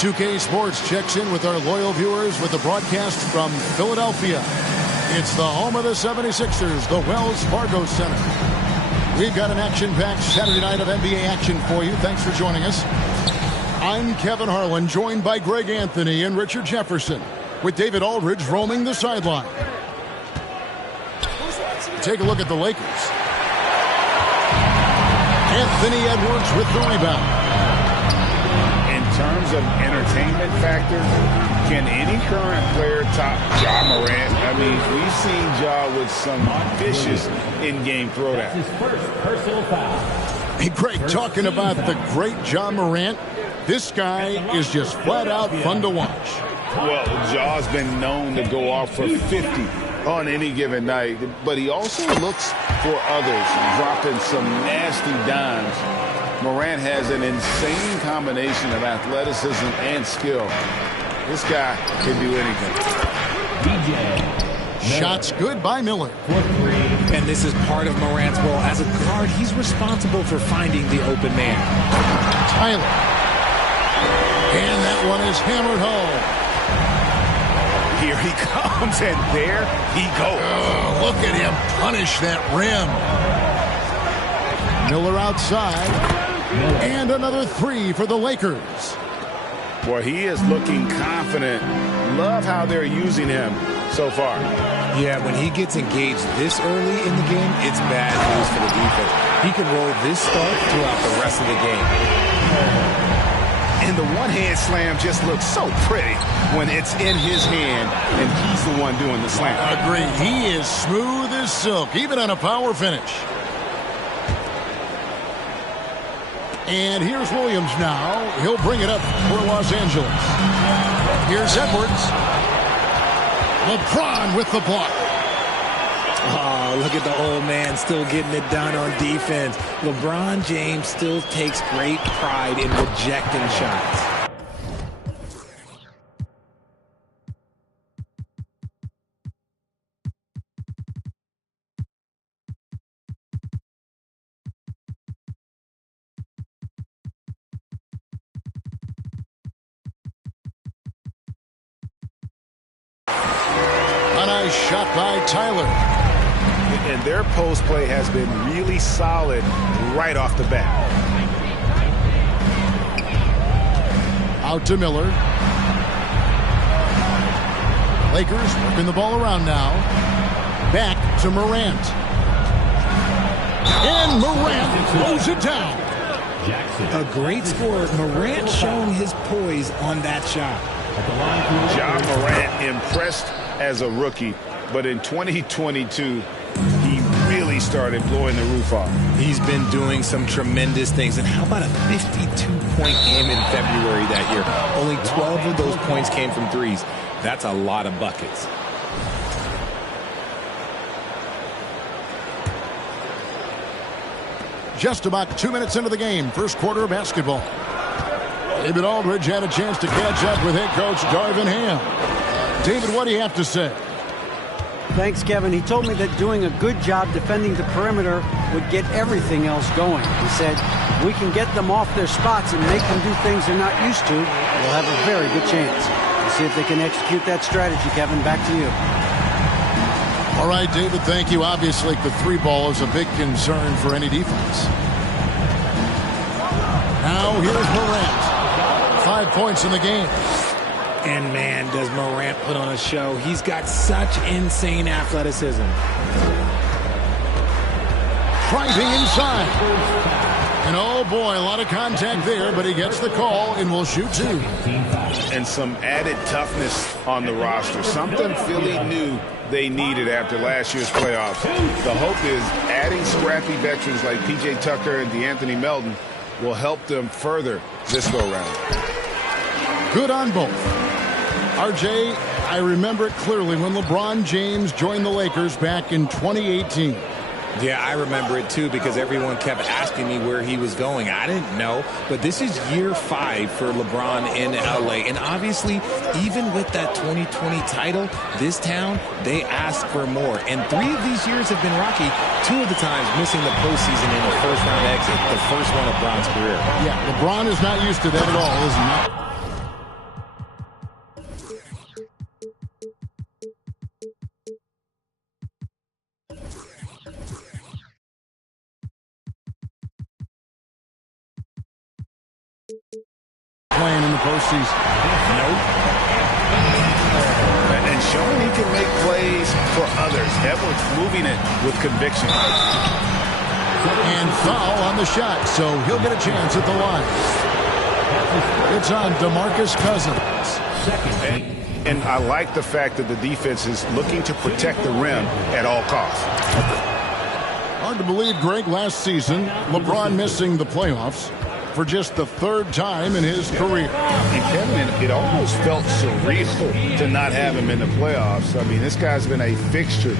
2K Sports checks in with our loyal viewers with the broadcast from Philadelphia. It's the home of the 76ers, the Wells Fargo Center. We've got an action-packed Saturday night of NBA action for you. Thanks for joining us. I'm Kevin Harlan, joined by Greg Anthony and Richard Jefferson, with David Aldridge roaming the sideline. Take a look at the Lakers. Anthony Edwards with the rebound. In terms of entertainment factor, can any current player top Ja Morant? I mean, we've seen Ja with some vicious in-game throwdown. His first personal foul. Hey, Greg, talking about the great Ja Morant, this guy is just flat out fun to watch. Well, Ja's been known to go off for 50 on any given night, but he also looks for others, dropping some nasty dimes. Morant has an insane combination of athleticism and skill. This guy can do anything. Shots good by Miller. And this is part of Morant's role. As a guard, he's responsible for finding the open man. Tyler. And that one is hammered home. Here he comes, and there he goes. Oh, look at him punish that rim. Miller outside. And another three for the Lakers. Boy, he is looking confident. Love how they're using him so far. Yeah, when he gets engaged this early in the game, it's bad news for the defense. He can roll this start throughout the rest of the game. And the one-hand slam just looks so pretty when it's in his hand and he's the one doing the slam. Agreed. He is smooth as silk, even on a power finish. And here's Williams now. He'll bring it up for Los Angeles. Here's Edwards. LeBron with the block. Oh, look at the old man still getting it done on defense. LeBron James still takes great pride in rejecting shots. Shot by Tyler. And their post play has been really solid right off the bat. Out to Miller. Lakers working the ball around now. Back to Morant. And Morant throws it down. A great scorer. Morant showing his poise on that shot. Ja Morant impressed as a rookie, but in 2022, he really started blowing the roof off. He's been doing some tremendous things. And how about a 52-point game in February that year? Only 12 of those points came from threes. That's a lot of buckets. Just about 2 minutes into the game, first quarter of basketball. David Aldridge had a chance to catch up with head coach Darvin Ham. David, what do you have to say? Thanks, Kevin. He told me that doing a good job defending the perimeter would get everything else going. He said, we can get them off their spots and make them do things they're not used to. We'll have a very good chance. We'll see if they can execute that strategy, Kevin. Back to you. All right, David, thank you. Obviously, the three ball is a big concern for any defense. Now, here's Morant. 5 points in the game. And, man, does Morant put on a show. He's got such insane athleticism. Driving inside. And, oh, boy, a lot of contact there, but he gets the call and will shoot two. And some added toughness on the roster. Something Philly knew they needed after last year's playoffs. The hope is adding scrappy veterans like P.J. Tucker and DeAnthony Melton will help them further this go-round. Good on both. RJ, I remember it clearly when LeBron James joined the Lakers back in 2018. Yeah, I remember it too because everyone kept asking me where he was going. I didn't know, but this is year 5 for LeBron in LA. And obviously, even with that 2020 title, this town, they ask for more. And 3 of these years have been rocky, 2 of the times missing the postseason in a first-round exit, the first one of Bron's career. Yeah, LeBron is not used to that at all, is he not? Playing in the postseason. Nope. And showing he can make plays for others. Edwards moving it with conviction. And foul on the shot, so he'll get a chance at the line. It's on DeMarcus Cousins. And I like the fact that the defense is looking to protect the rim at all costs. Hard to believe, Greg, last season, LeBron missing the playoffs for just the 3rd time in his career. And Kevin, it almost felt surreal to not have him in the playoffs. I mean, this guy's been a fixture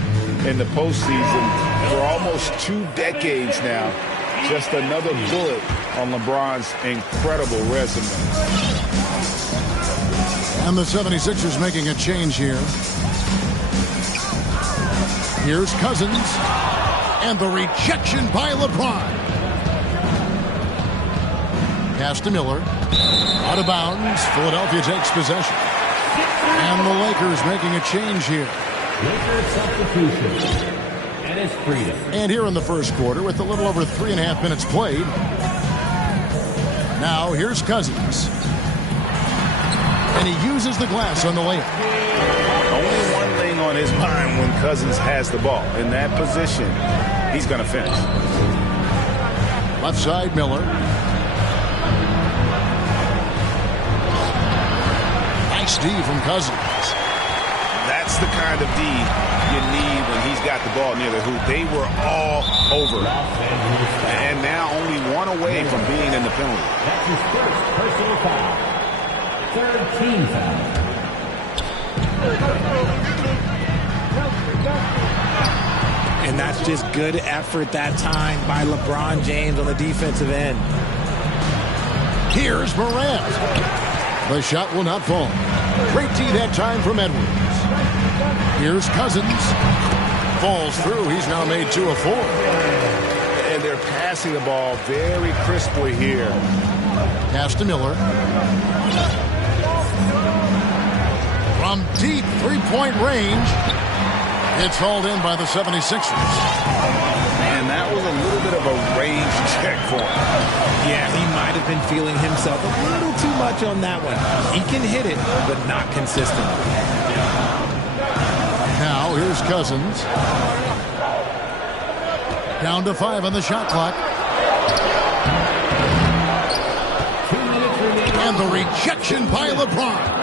in the postseason for almost 2 decades now. Just another bullet on LeBron's incredible resume. And the 76ers making a change here. Here's Cousins. And the rejection by LeBron. Pass to Miller. Out of bounds. Philadelphia takes possession. And the Lakers making a change here. Lakers substitution. And it's freedom. And here in the first quarter with a little over 3.5 minutes played. Now here's Cousins. And he uses the glass on the layup. Only one thing on his mind when Cousins has the ball. In that position, he's going to finish. Left side, Miller. Nice D from Cousins. That's the kind of D you need when he's got the ball near the hoop. They were all over. And now only one away from being in the penalty. That's his first personal foul. 3rd team foul. And that's just good effort that time by LeBron James on the defensive end. Here's Morant. The shot will not fall. Great D that time from Edwards. Here's Cousins. Falls through. He's now made 2 of 4. And they're passing the ball very crisply here. Pass to Miller. From deep 3-point range. It's hauled in by the 76ers. And that was a little bit of a range check for him. Yeah, he might have been feeling himself a little too much on that one. He can hit it, but not consistently. Now here's Cousins. Down to 5 on the shot clock. And the rejection by LeBron.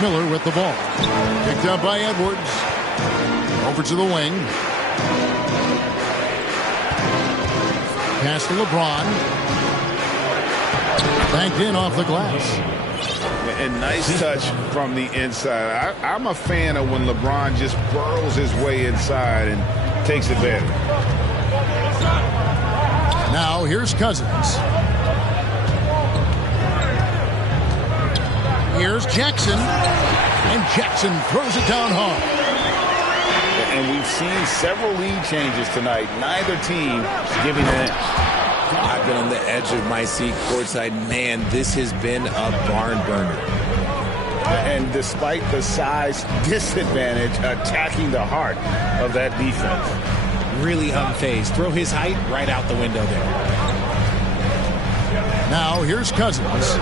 Miller with the ball. Picked up by Edwards. Over to the wing. Pass to LeBron. Banked in off the glass. And nice touch from the inside. I'm a fan of when LeBron just burrows his way inside and takes advantage. Now here's Cousins. Here's Jackson. And Jackson throws it down hard. And we've seen several lead changes tonight. Neither team giving an inch. I've been on the edge of my seat courtside. Man, this has been a barn burner. And despite the size disadvantage, attacking the heart of that defense. Really unfazed. Throw his height right out the window there. Now here's Cousins.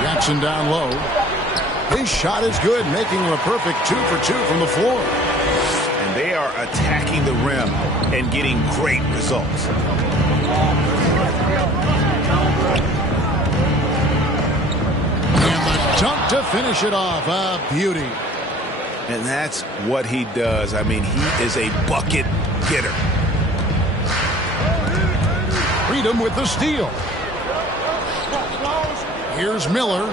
Jackson down low. His shot is good, making him a perfect 2 for 2 from the floor. And they are attacking the rim and getting great results. And the dunk to finish it off. A beauty. And that's what he does. I mean, he is a bucket getter. freedom with the steal. Here's Miller,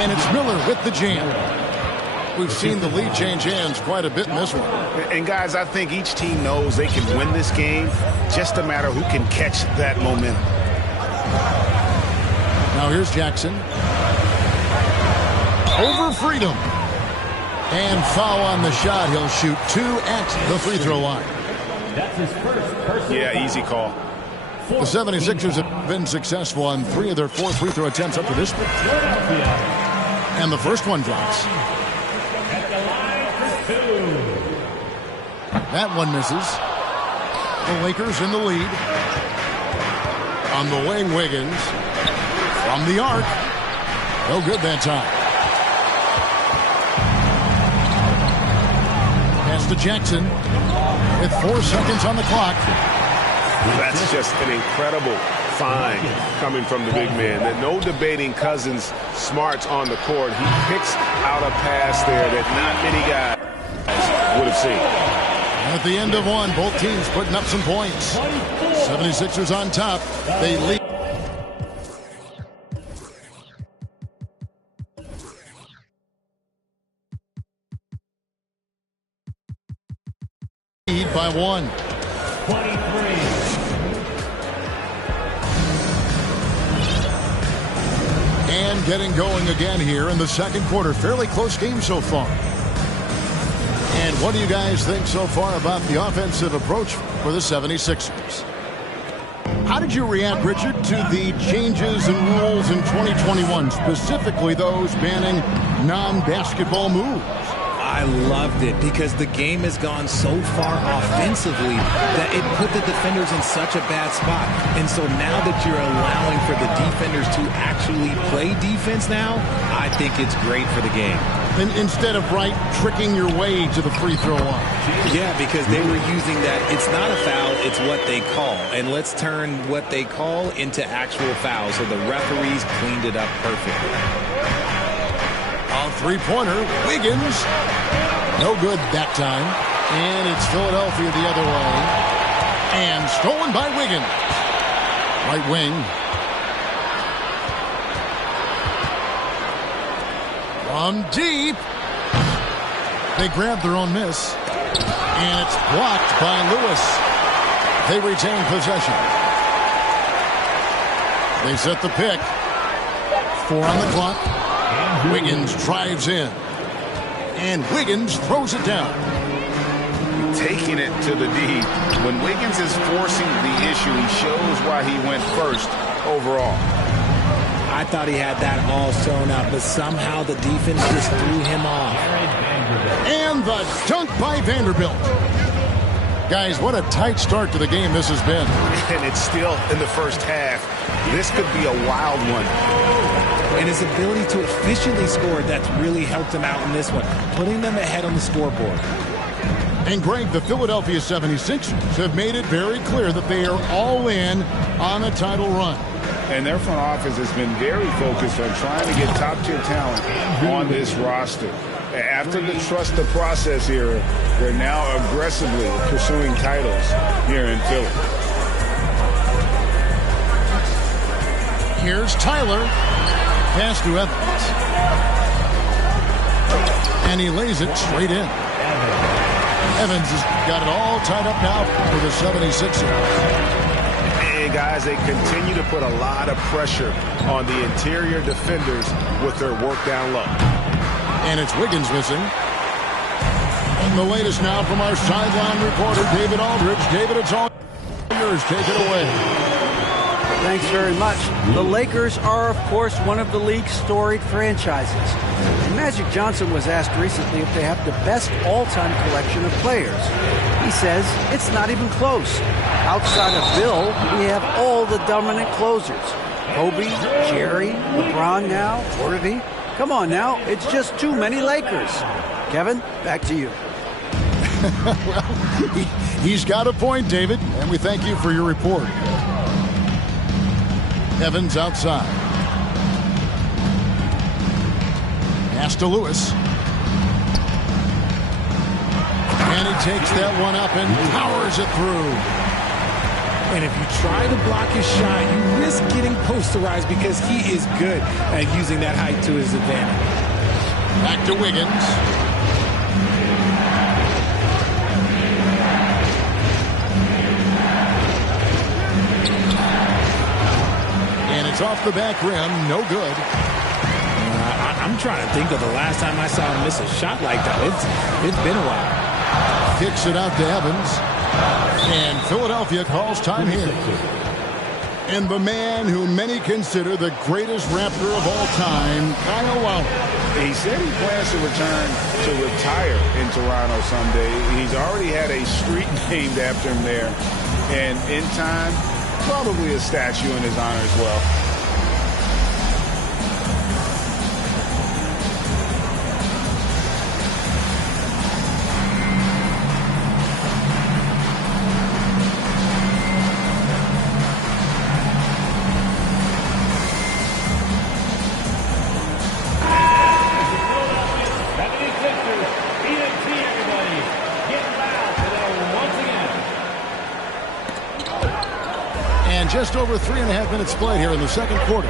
and it's Miller with the jam. We've seen the lead change hands quite a bit in this one. And guys, I think each team knows they can win this game. Just a matter who can catch that momentum. Now here's Jackson. Over freedom. And foul on the shot. He'll shoot 2 at the free throw line. That's his first. Yeah, easy call. The 76ers have been successful on 3 of their 4 free throw attempts up to this point. And the first one drops. That one misses. The Lakers in the lead. On the wing, Wiggins. From the arc. No good that time. Pass to Jackson with 4 seconds on the clock. That's just an incredible find coming from the big man. No debating Cousins' smarts on the court. He picks out a pass there that not many guys would have seen. At the end of one, both teams putting up some points. 76ers on top. They lead. Lead by 1. 23. And getting going again here in the second quarter. Fairly close game so far. And what do you guys think so far about the offensive approach for the 76ers? How did you react, Richard, to the changes in rules in 2021, specifically those banning non-basketball moves? I loved it because the game has gone so far offensively that it put the defenders in such a bad spot. And so now that you're allowing for the defenders to actually play defense now, I think it's great for the game. And instead of tricking your way to the free throw line. Yeah, because they were using that. It's not a foul, it's what they call. And let's turn what they call into actual fouls. So the referees cleaned it up perfectly. A three-pointer, Wiggins. No good that time. And it's Philadelphia the other way. And stolen by Wiggins. Right wing. From deep. They grab their own miss. And it's blocked by Lewis. They retain possession. They set the pick. 4 on the clock. Wiggins drives in. And Wiggins throws it down. Taking it to the D. When Wiggins is forcing the issue, he shows why he went first overall. I thought he had that all sewn up, but somehow the defense just threw him off. And the dunk by Vanderbilt. Guys, what a tight start to the game this has been. And it's still in the first half. This could be a wild one. And his ability to efficiently score, that's really helped him out in this one, putting them ahead on the scoreboard. And Greg, the Philadelphia 76ers have made it very clear that they are all in on a title run. And their front office has been very focused on trying to get top-tier talent on this roster. After the trust the process era, they're now aggressively pursuing titles here in Philly. Here's Tyler. Pass to Evans. And he lays it straight in. Evans has got it all tied up now for the 76ers. And guys, they continue to put a lot of pressure on the interior defenders with their work down low. And it's Wiggins missing. And the latest now from our sideline reporter, David Aldridge. David, it's all yours. Take it away. Thanks very much. The Lakers are, of course, one of the league's storied franchises. Magic Johnson was asked recently if they have the best all-time collection of players. He says it's not even close. Outside of Bill, we have all the dominant closers. Kobe, Jerry, LeBron now, Worthy. Come on now, it's just too many Lakers. Kevin, back to you. Well, he's got a point, David, and we thank you for your report. Evans outside. Pass to Lewis. And he takes that one up and powers it through. And if you try to block his shot, you risk getting posterized because he is good at using that height to his advantage. Back to Wiggins. And it's off the back rim. No good. I'm trying to think of the last time I saw him miss a shot like that. It's been a while. Kicks it out to Evans. And Philadelphia calls time here. And the man who many consider the greatest Raptor of all time, Kyle Lowry. He said he plans to return to retire in Toronto someday. He's already had a street named after him there. And in time, probably a statue in his honor as well. Just over 3.5 minutes played here in the second quarter.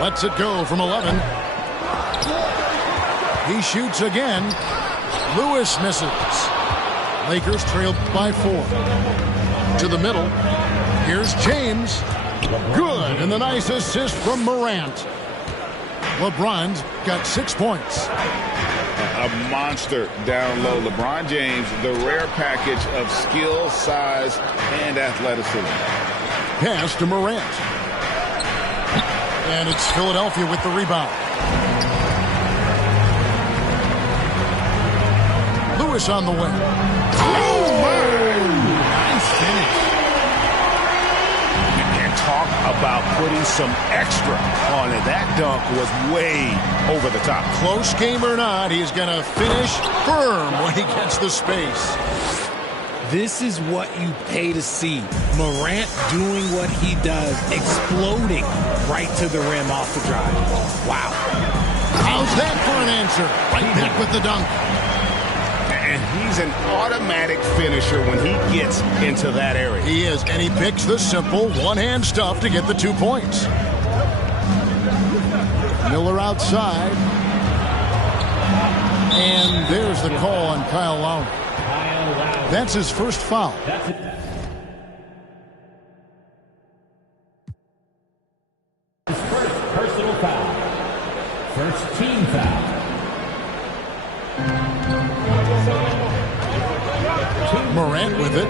Lets it go from 11. He shoots again. Lewis misses. Lakers trail by 4. To the middle. Here's James. Good. And the nice assist from Morant. LeBron's got 6 points. A monster down low. LeBron James, the rare package of skill, size, and athleticism. Pass to Morant. And it's Philadelphia with the rebound. Lewis on the way. Oh, my! Nice finish. And talk about putting some extra on it. That dunk was way over the top. Close game or not, he's going to finish firm when he gets the space. This is what you pay to see. Morant doing what he does, exploding right to the rim off the drive. Wow. How's that for an answer? Right back with the dunk. And he's an automatic finisher when he gets into that area. He is, and he picks the simple one-hand stuff to get the 2 points. Miller outside. And there's the call on Kyle Lowry. That's his first foul. His first personal foul. First team foul. Morant with it.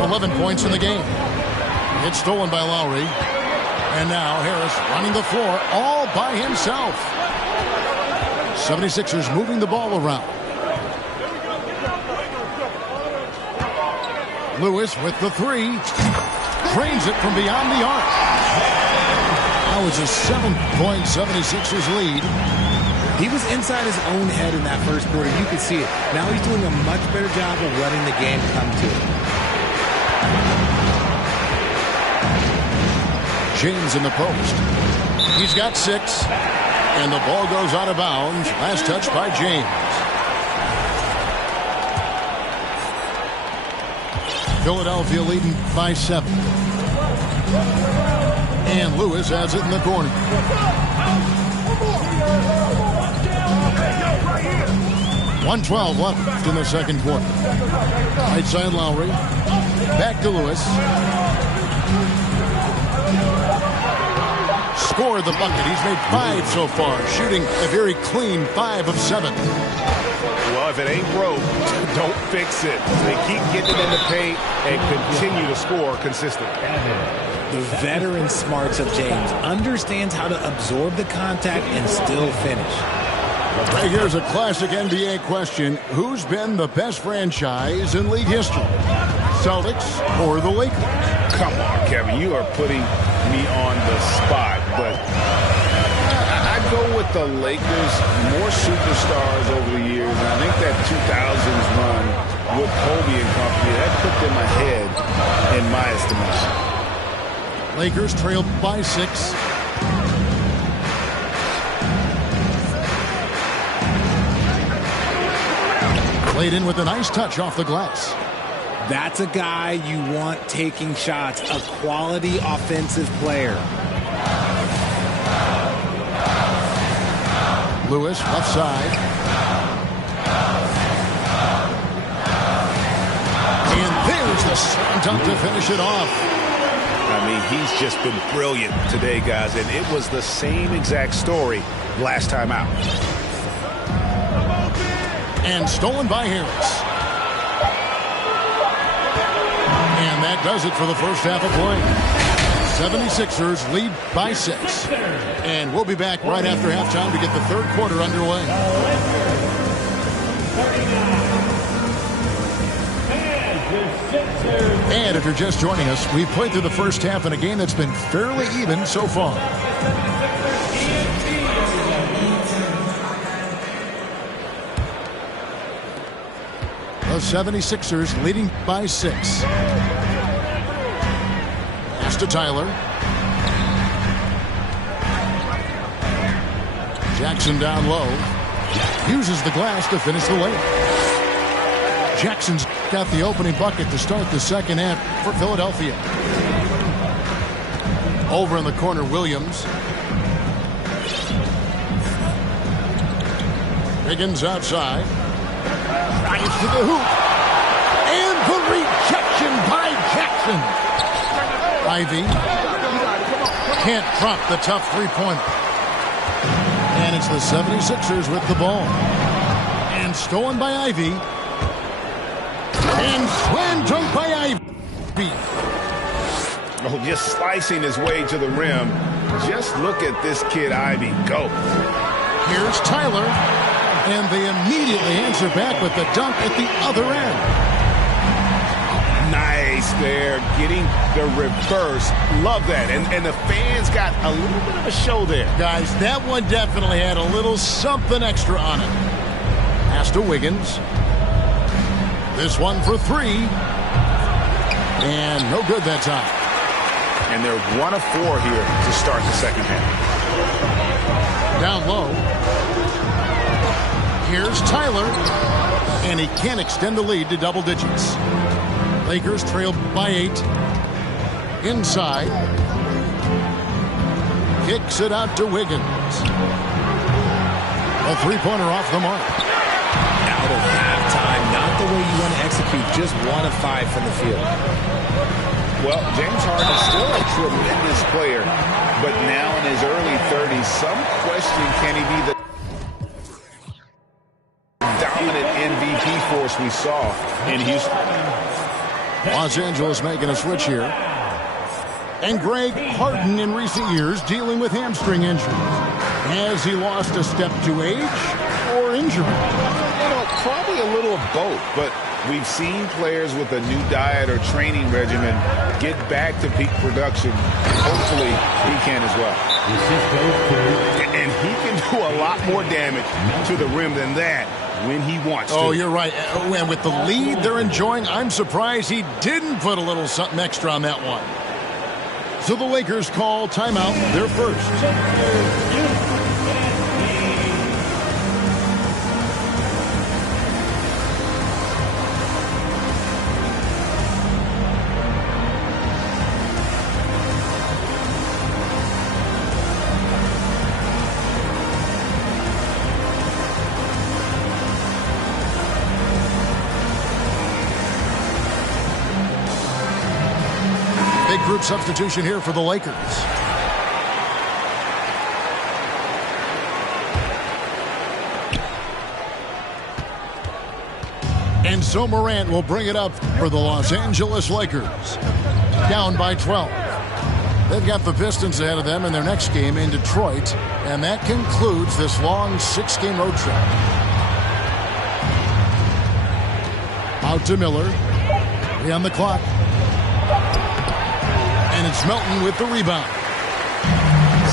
11 points in the game. It's stolen by Lowry. And now Harris running the floor all by himself. 76ers moving the ball around. Lewis with the 3. Drains it from beyond the arc. That was a 7-point 76ers lead. He was inside his own head in that first quarter. You could see it. Now he's doing a much better job of letting the game come to him. James in the post. He's got 6. And the ball goes out of bounds. Last touch by James. Philadelphia leading by 7. And Lewis has it in the corner. 1:12 left in the second quarter. Right side Lowry. Back to Lewis. Scored the bucket. He's made 5 so far, shooting a very clean 5 of 7. Well, if it ain't broke, don't fix it. They keep getting in the paint and continue to score consistently. The veteran smarts of James understands how to absorb the contact and still finish. Right, here's a classic NBA question. Who's been the best franchise in league history? Celtics or the Lakers? Come on, Kevin. You are putting me on the spot, but I'd go with the Lakers. More superstars over the years, and I think that 2000s run with Kobe and company, that put them ahead in my estimation. Lakers trailed by 6. Played in with a nice touch off the glass. That's a guy you want taking shots, a quality offensive player. Lewis, left side. And there's the slam dunk to finish it off. I mean, he's just been brilliant today, guys, and it was the same exact story last time out. And stolen by Harris. And that does it for the first half of play. 76ers lead by 6. And we'll be back right after halftime to get the third quarter underway. And if you're just joining us, we've played through the first half in a game that's been fairly even so far. The 76ers leading by 6. Pass to Tyler. Jackson down low. Uses the glass to finish the layup. Jackson's got the opening bucket to start the second half for Philadelphia. Over in the corner, Williams. Wiggins outside. Drives to the hoop. And the rejection by Jackson. Ivy can't drop the tough three-pointer. And it's the 76ers with the ball. And stolen by Ivy. And slam dunk by Ivy. Oh, just slicing his way to the rim. Just look at this kid, Ivy, go. Here's Tyler. And they immediately answer back with the dunk at the other end. Nice there, getting the reverse. Love that. And the fans got a little bit of a show there. Guys, that one definitely had a little something extra on it. Pass to Wiggins. This one for 3. And no good that time. And they're 1 of 4 here to start the second half. Down low. Here's Tyler. And he can't extend the lead to double digits. Lakers trail by 8. Inside. Kicks it out to Wiggins. A three-pointer off the mark. Out of halftime, not the way you want to execute, just 1 of 5 from the field. Well, James Harden is still a tremendous player, but now in his early 30s, some question, can he be the dominant MVP force we saw in Houston? Los Angeles making a switch here. And Greg, Harden in recent years dealing with hamstring injury. Has he lost a step to age or injury? You know, probably a little of both, but we've seen players with a new diet or training regimen get back to peak production. Hopefully, he can as well. And he can do a lot more damage to the rim than that when he wants to. Oh, you're right. And with the lead they're enjoying, I'm surprised he didn't put a little something extra on that one. So the Lakers call timeout, their first. Group substitution here for the Lakers. And so Morant will bring it up for the Los Angeles Lakers. Down by 12. They've got the Pistons ahead of them in their next game in Detroit. And that concludes this long 6-game road trip. Out to Miller. 3 on the clock. And it's Melton with the rebound.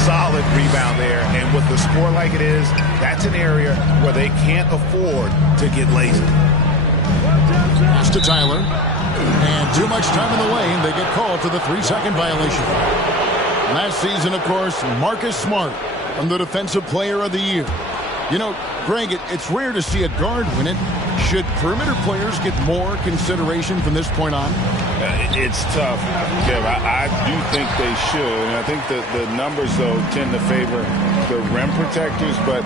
Solid rebound there. And with the score like it is, that's an area where they can't afford to get lazy. Pass to Tyler. And too much time in the lane. They get called for the 3-second violation. Last season, of course, Marcus Smart won the Defensive Player of the Year. You know, Greg, it's rare to see a guard win it. Should perimeter players get more consideration from this point on? It's tough, Kev. I do think they should. And I think the numbers, though, tend to favor the rim protectors. But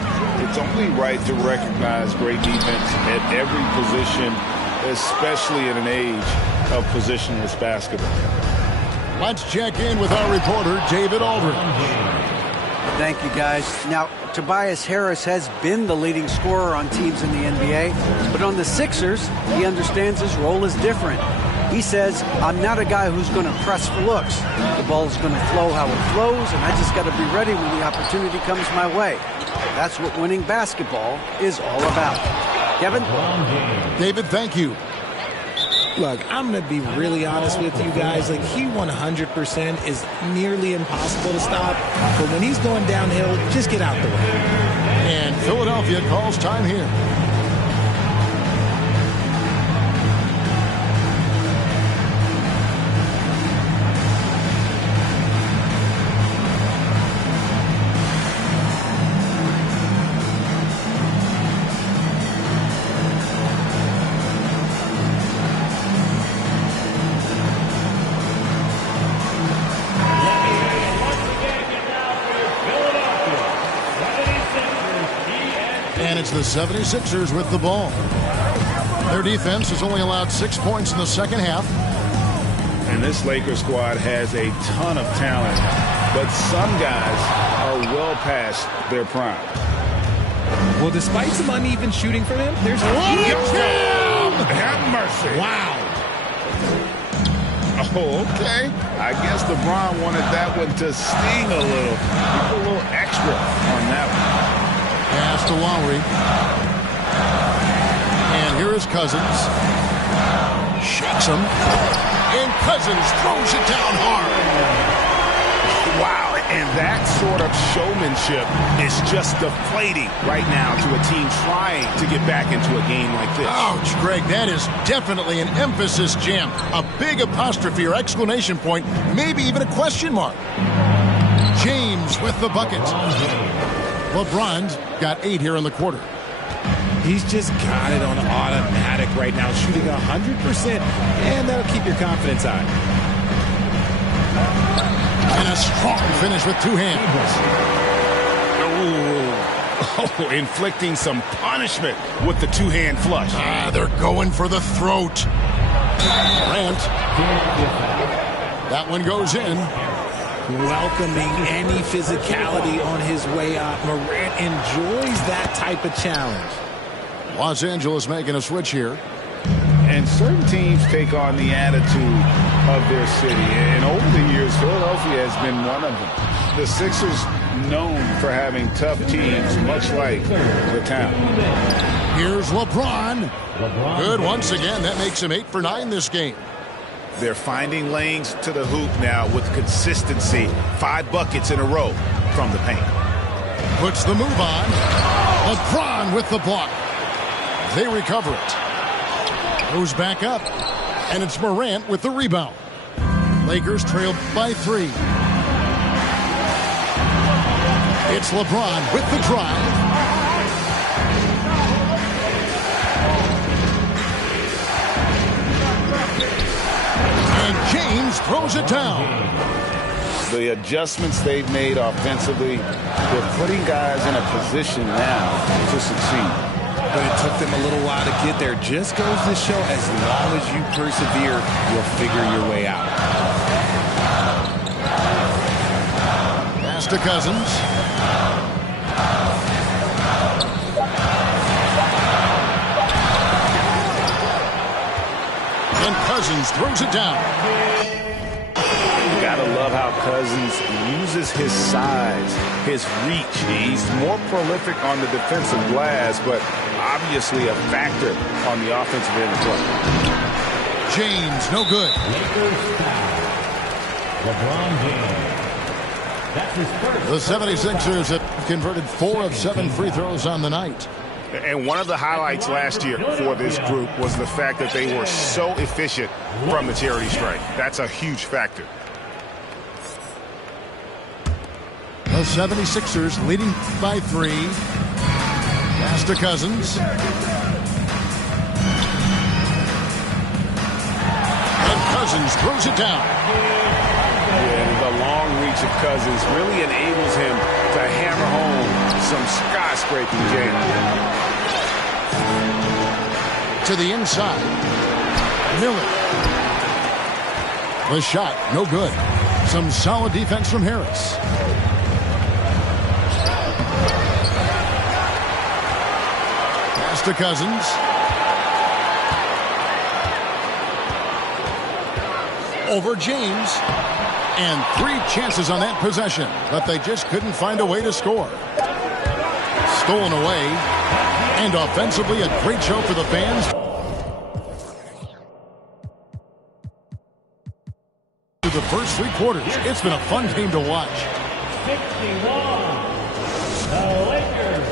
it's only right to recognize great defense at every position, especially in an age of positionless basketball. Let's check in with our reporter, David Aldridge. Thank you, guys. Now, Tobias Harris has been the leading scorer on teams in the NBA, but on the Sixers, he understands his role is different. He says, I'm not a guy who's going to press for looks. The ball is going to flow how it flows, and I just got to be ready when the opportunity comes my way. That's what winning basketball is all about. Kevin? David, thank you. Look, I'm going to be really honest with you guys. Like, he 100% is nearly impossible to stop. But when he's going downhill, just get out the way. And Philadelphia calls time here. And it's the 76ers with the ball. Their defense has only allowed 6 points in the second half. And this Lakers squad has a ton of talent, but some guys are well past their prime. Well, despite some uneven shooting from him, there's Have mercy. Wow. Oh, okay. I guess LeBron wanted that one to sting a little. He put a little extra on that one. Pass to Lowry. And here is Cousins. Shakes him. And Cousins throws it down hard. Wow, and that sort of showmanship is just deflating right now to a team trying to get back into a game like this. Ouch, Greg, that is definitely an emphasis jam. A big apostrophe or exclamation point, maybe even a question mark. James with the bucket. LeBron's got 8 here in the quarter. He's just got it on automatic right now, shooting 100%, and that'll keep your confidence high. And a strong finish with 2 hands. Oh, inflicting some punishment with the two-hand flush. They're going for the throat. Grant. That one goes in. Welcoming any physicality on his way out. Morant enjoys that type of challenge. Los Angeles making a switch here. And certain teams take on the attitude of their city. And over the years, Philadelphia has been one of them. The Sixers known for having tough teams, much like the town. Here's LeBron. Good once again. That makes him 8 for 9 this game. They're finding lanes to the hoop now with consistency. 5 buckets in a row from the paint. Puts the move on. LeBron with the block. They recover it. Goes back up. And it's Morant with the rebound. Lakers trail by 3. It's LeBron with the drive. And James throws it down. The adjustments they've made offensively, they're putting guys in a position now to succeed. But it took them a little while to get there. Just goes to show, as long as you persevere, you'll figure your way out. Pass to Cousins. And Cousins throws it down. You gotta love how Cousins uses his size, his reach. He's more prolific on the defensive glass, but obviously a factor on the offensive end as well. James, no good. Lakers foul. LeBron James. That's his first. The 76ers have converted 4 of 7 free throws on the night. And one of the highlights last year for this group was the fact that they were so efficient from the charity stripe. That's a huge factor. The 76ers leading by 3. Pass to Cousins. Cousins throws it down. And the long reach of Cousins really enables him to hammer home some skyscraping jam. To the inside. Miller. The shot, no good. Some solid defense from Harris. Pass to Cousins. Over James. And 3 chances on that possession, but they just couldn't find a way to score. Stolen away. And offensively, a great show for the fans. The first 3 quarters, it's been a fun game to watch. 61. The Lakers.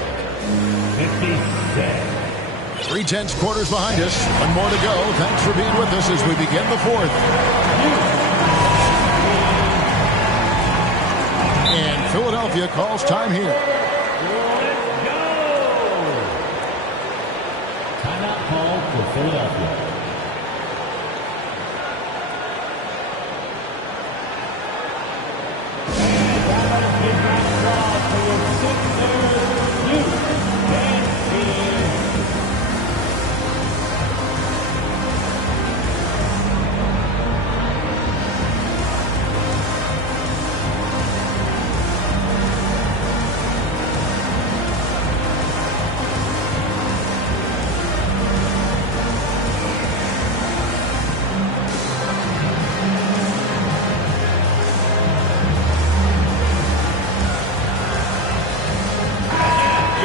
56. 3 quarters behind us. 1 more to go. Thanks for being with us as we begin the 4th. And Philadelphia calls time here. Let's go. Timeout call for Philadelphia.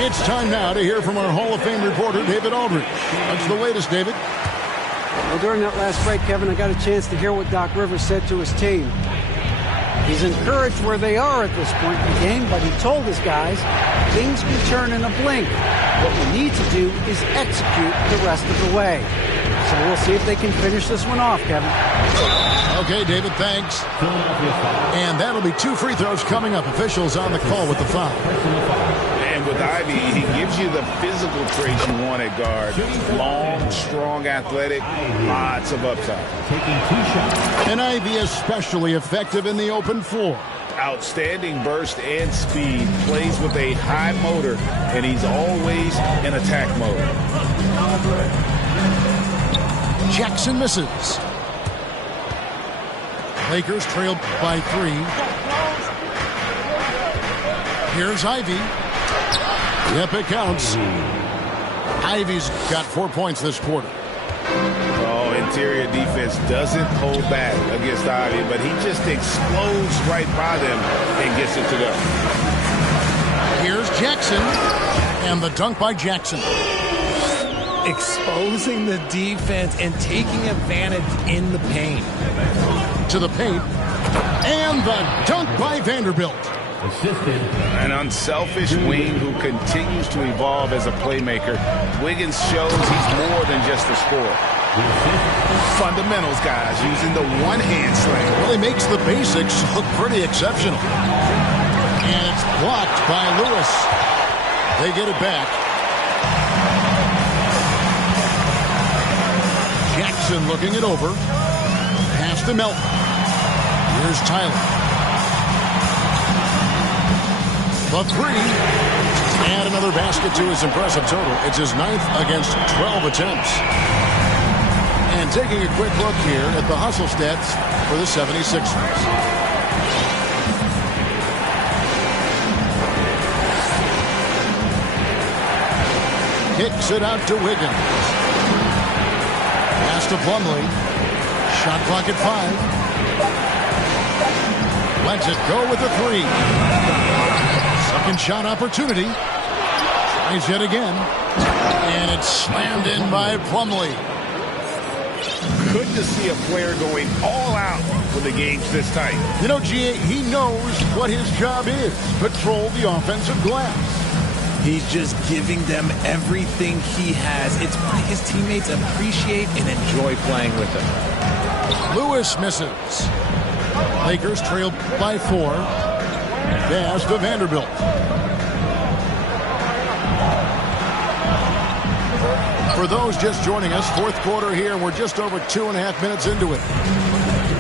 It's time now to hear from our Hall of Fame reporter, David Aldridge. What's the latest, David? Well, during that last break, Kevin, I got a chance to hear what Doc Rivers said to his team. He's encouraged where they are at this point in the game, but he told his guys things can turn in a blink. What we need to do is execute the rest of the way. So we'll see if they can finish this one off, Kevin. Okay, David, thanks. And that'll be 2 free throws coming up. Officials on the call with the foul. And with Ivy, he gives you the physical traits you want at guard. Long, strong, athletic, lots of upside. Taking 2 shots. And Ivy especially effective in the open floor. Outstanding burst and speed, plays with a high motor, and he's always in attack mode. Jackson misses. Lakers trail by 3. Here's Ivy. Yep, it counts. Ivy's got 4 points this quarter. Oh, interior defense doesn't hold back against Ivy, but he just explodes right by them and gets it to go. Here's Jackson. And the dunk by Jackson. Exposing the defense and taking advantage in the paint. To the paint. And the dunk by Vanderbilt. Assisted. An unselfish wing who continues to evolve as a playmaker. Wiggins shows he's more than just a scorer. Fundamentals, guys, using the one-hand slam. Really makes the basics look pretty exceptional. And it's blocked by Lewis. They get it back. Jackson looking it over. Pass to Melton. Here's Tyler. The 3. And another basket to his impressive total. It's his 9th against 12 attempts. And taking a quick look here at the hustle stats for the 76ers. Kicks it out to Wiggins. Pass to Plumlee. Shot clock at 5. Lets it go with the 3. Second shot opportunity. Tries yet again. And it's slammed in by Plumlee. Good to see a player going all out when the game's this tight. You know, G.A., he knows what his job is. Control the offensive glass. He's just giving them everything he has. It's why his teammates appreciate and enjoy playing with him. Lewis misses. Lakers trail by 4. Pass to Vanderbilt. For those just joining us, fourth quarter here. We're just over 2.5 minutes into it.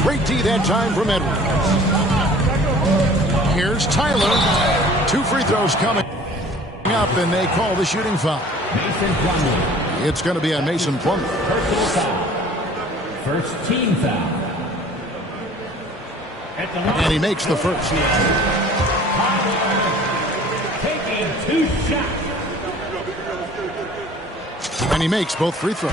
Great D that time from Edwards. Here's Tyler. 2 free throws coming up, and they call the shooting foul. Mason Plumlee. It's going to be on Mason Plumlee. Personal foul. First team foul. At the line. And he makes the first. Taking 2 shots. And he makes both free throws.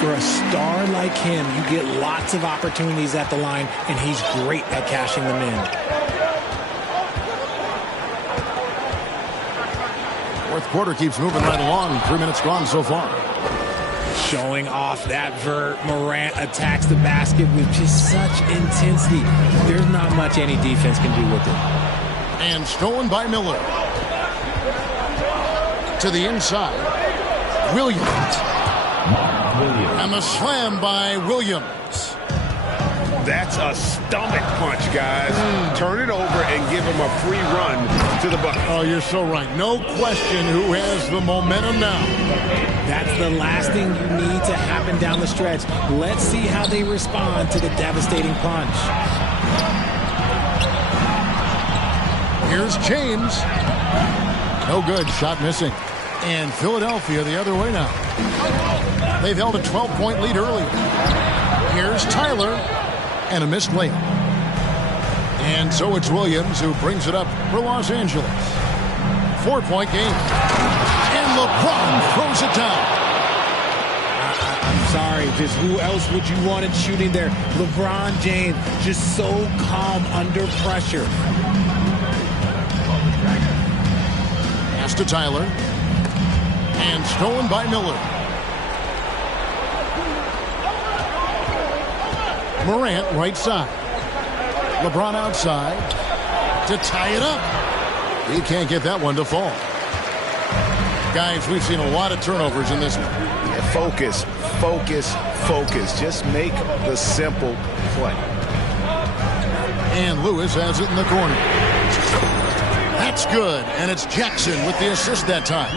For a star like him, you get lots of opportunities at the line, and he's great at cashing them in. Fourth quarter keeps moving right along. 3 minutes gone so far. Showing off that vert, Morant attacks the basket with just such intensity. There's not much any defense can do with it. And stolen by Miller. To the inside. Williams. And the slam by Williams. That's a stomach punch, guys. Turn it over and give him a free run to the bucket. Oh, you're so right. No question who has the momentum now. That's the last thing you need to happen down the stretch. Let's see how they respond to the devastating punch. Here's James. No good. Shot missing. And Philadelphia the other way now. They've held a 12-point lead early. Here's Tyler. And a missed layup. And so it's Williams who brings it up for Los Angeles. 4-point game. And LeBron throws it down. I'm sorry, just who else would you want it shooting there? LeBron James, just so calm under pressure. Pass to Tyler. And stolen by Miller. Morant right side. LeBron outside to tie it up. He can't get that one to fall. Guys, we've seen a lot of turnovers in this one. Yeah, focus, focus, focus. Just make the simple play. And Lewis has it in the corner. That's good. And it's Jackson with the assist that time.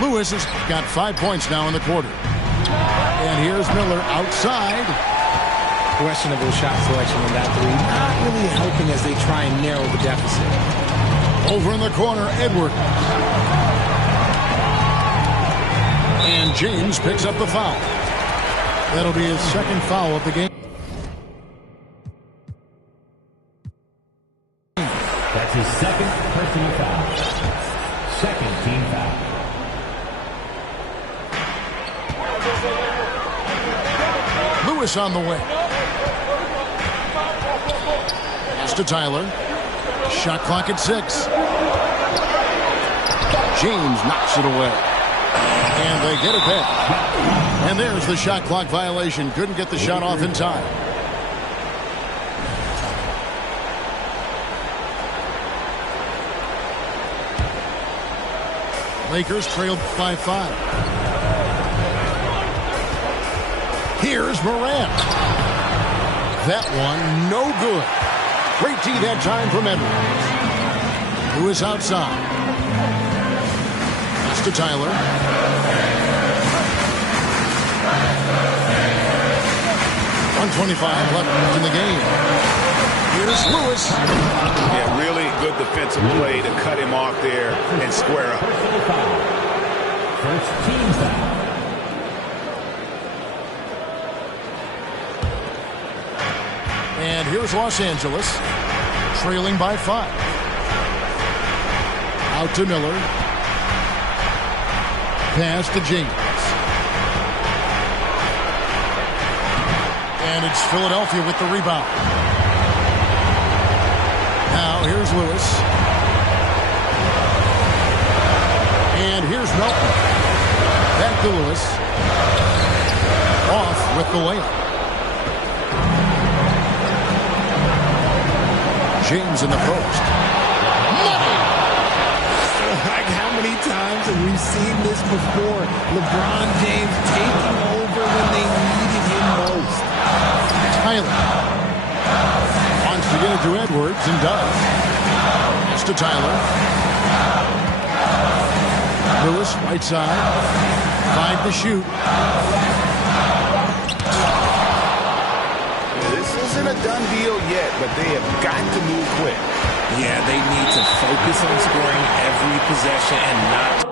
Lewis has got 5 points now in the quarter. And here's Miller outside. Questionable shot selection in that three. Not really helping as they try and narrow the deficit. Over in the corner, Edwards. And James picks up the foul. That'll be his second foul of the game. That's his second personal foul. Second team foul. Lewis on the way. Pass to Tyler. Shot clock at 6. James knocks it away. And they get it back. And there's the shot clock violation. Couldn't get the shot off in time. Lakers trailed by 5. Here's Morant. That one, no good. Great D that time from Edwards. Who is outside. Pass to Tyler. 1:25 left in the game. Here's Lewis. Yeah, really good defensive play to cut him off there and square up. First team foul. And here's Los Angeles, trailing by 5. Out to Miller. Pass to James. And it's Philadelphia with the rebound. Now here's Lewis. And here's Melton. Back to Lewis. Off with the layup. James in the post. Money! Like how many times have we seen this before? LeBron James taking over when they needed him most. Tyler wants to get it to Edwards and does. Pass to Tyler. Lewis right side. 5 to shoot. This isn't a done deal yet, but they have got to move quick. Yeah, they need to focus on scoring every possession and not